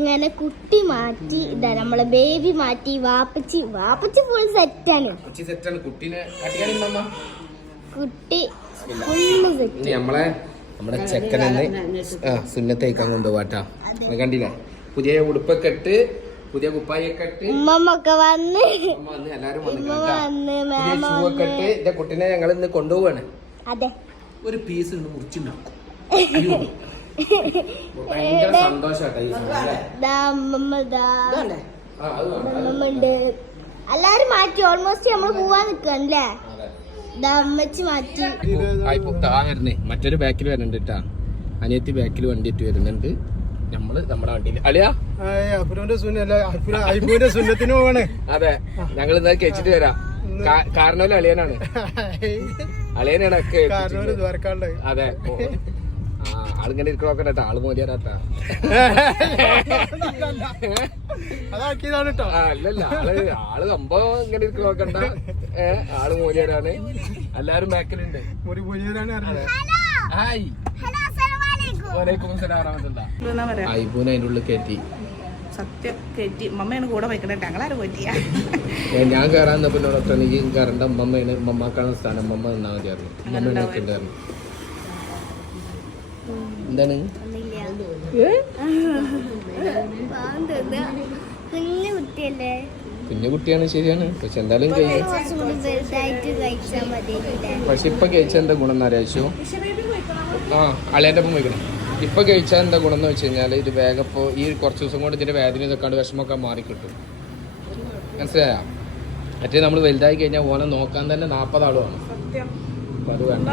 അങ്ങനെ കുട്ടി മാറ്റി ഇതാ നമ്മളെ ബേബി മാറ്റി വാപ്പച്ചി വാപ്പച്ചി ഫുൾ സെറ്റാണ് കൊച്ചി സെറ്റാണ് കുട്ടീനെ കാട്ടിക്കാണിമ്മ കുട്ടി നമ്മളെ നമ്മുടെ ചെക്കനെ ആ സുന്നത്തേക്കാൻ കൊണ്ടുപോവാട്ടാ. അത് കണ്ടില്ലേ? പുതിയ ഉടുപ്പൊക്കെ ഇട്ട് പുതിയ കുപ്പായൊക്കെ ഇട്ട്. ഉമ്മമ്മൊക്കെ വന്ന്. വന്ന് എല്ലാരും വന്ന് ഇട്ട് എന്റെ കുട്ടീനെ ഞങ്ങൾ ഇന്ന് കൊണ്ടുപോവാണ്. അതെ. ഒരു പീസ് മുറിച്ചുണ്ടാക്കും. അയ്യോ. ഭയങ്കര സന്തോഷാട്ടോ ഈ സാധനം അല്ലേ? ആ, അത് വേണം. ഉണ്ട് എല്ലാരും മാറ്റി ഓൾമോസ്റ്റ് നമ്മൾ പോവാൻ നിക്കല്ലേ അതെ. അമ്മച്ചി മാറ്റി. ആയിപ്പോ താ വരുന്നേ. മറ്റൊരു ബാക്കിൽ വരുന്നുണ്ട് കേട്ടാ അനിയത്തി ബാക്കിൽ വണ്ടിയിട്ട് വരുന്നുണ്ട്. നമ്മൾ നമ്മുടെ വണ്ടിയിൽ. അളിയാ? സുന്നല്ല അയ്പൂന്റെ സുന്നത്തിന് പോവാണ്. അതെ. ഞങ്ങൾ ഇന്നലെ കഴിച്ചിട്ട് വരാം കാ- കാരണവല്ല അളിയനാണ്. അളിയനാണ് ഒക്കെ കാരണം ഏൽപ്പിച്ചിട്ടുള്ളത്. ദ്വാരക്കാളുടെ. അതെ. ഓ. ആളിങ്ങനെ ഇരിക്കണോക്കെ കേട്ടോ ആൾ മോലിയാരാട്ടാ അതാക്കിയതാണ് കേട്ടോ അല്ലല്ല ആൾ ആൾ സംഭവം ഇങ്ങനെ ഇരിക്കണോക്കണ്ട ഏ ആൾ മോലിയാരാണ് എല്ലാരും ബാക്കിലുണ്ട്. മുറി പൂജയിലാണ് അറിഞ്ഞത് ഹായ്. ഐബൂനെ ഉള്ളിൽ കയറ്റി സത്യം കയറ്റി മമ്മയാണ് കൂടെ വയ്ക്കണേ ഞങ്ങളാരും പറ്റിയ ഞാൻ കേറാൻ പിന്നെ കറണ്ട് എനിക്ക് കയറേണ്ട ഉമ്മമ്മയാണ് ഉമ്മമാക്കാണ് സ്ഥാനം അമ്മ നിന്നാ മതിയായിരുന്നു. ഉമ്മമ്മ വെക്കണ്ടായിരുന്നു എന്താണ്? കുഞ്ഞു കുട്ടിയല്ലേ? കുഞ്ഞു കുട്ടിയാണ് ശരിയാണ്. പക്ഷെ എന്തായാലും വലുതായിട്ട് പക്ഷെ ഇപ്പൊ കഴിച്ചാൽ എന്താ ഗുണം എന്നറിയാച്ചു ആ അളിയന്റെ ഒപ്പം വയ്ക്കണം ഇപ്പൊ കഴിച്ചാൽ എന്താ ഗുണം എന്ന് വെച്ച് കഴിഞ്ഞാൽ ഇത് വേഗം ഇപ്പോൾ ഈ കുറച്ച് ദിവസം കൊണ്ട് ഇതിന്റെ വേദന ഇതൊക്കെ വിഷമമൊക്കെ മാറി കിട്ടും. മനസ്സിലായ? മറ്റേ നമ്മൾ വലുതായി കഴിഞ്ഞാൽ ഓനെ നോക്കാൻ തന്നെ നാൽപ്പത് ആളുമാണ് സത്യം. അപ്പൊ അത് വേണ്ട.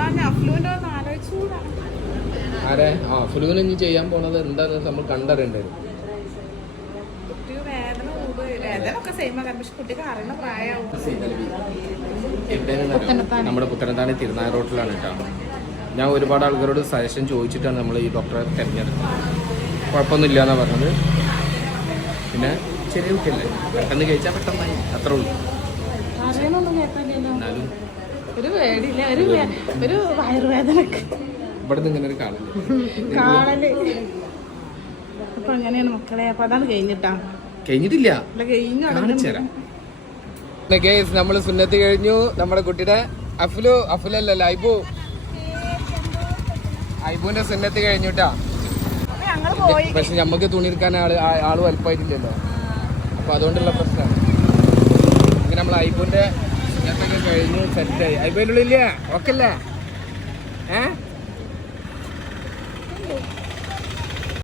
ആരെ? ആ ഫുലുവിന് ഇനി ചെയ്യാൻ പോണത് എന്താന്ന് നമ്മൾ എവിടെയാണ്? നമ്മുടെ പുത്തനത്താണി തിരുനായ റോട്ടിലാണ് കേട്ടോ. ഞാൻ ഒരുപാട് ആൾക്കാരോട് സജഷൻ ചോദിച്ചിട്ടാണ് നമ്മൾ ഈ ഡോക്ടറെ തിരഞ്ഞെടുത്തത്. കുഴപ്പമൊന്നുമില്ല എന്നാണ് പറഞ്ഞത്. പിന്നെ ചെറിയ കുട്ടിയല്ലേ. പെട്ടെന്ന് കഴിച്ചാൽ പെട്ടെന്നായി. അത്രേ ഉള്ളൂ. എന്നാലും ഒരു പേടിയില്ല. ഒരു ഒരു വയറുവേദനക്ക്. ഇവിടെ നിന്ന് ഇങ്ങനെ ഒരു കാണൽ കാണൽ അപ്പൊ അങ്ങനെയാണ് മക്കളെ? അപ്പൊ അതാണ് കഴിഞ്ഞിട്ടാ. കഴിഞ്ഞിട്ടില്ല. അല്ല കഴിഞ്ഞു. കാണിച്ചു തരാം കേസ് നമ്മൾ സുന്നത്ത് കഴിഞ്ഞു. നമ്മുടെ കുട്ടിയുടെ അഫ്ലു അഫുലല്ലല്ല ഐബു. ഐബുവിന്റെ സുന്നത്ത് കഴിഞ്ഞുട്ടാ. പക്ഷെ നമുക്ക് തുണി എടുക്കാൻ ആൾ ആൾ വലുപ്പമായിട്ടില്ലല്ലോ അപ്പൊ അതുകൊണ്ടുള്ള പ്രശ്നമാണ്. അങ്ങനെ നമ്മൾ ഐബുവിന്റെ സുന്നത്തൊക്കെ കഴിഞ്ഞു സെറ്റായി ഐബുവിന്റെ ഉള്ളില്ല ഓക്കെ അല്ലേ ഏഹ്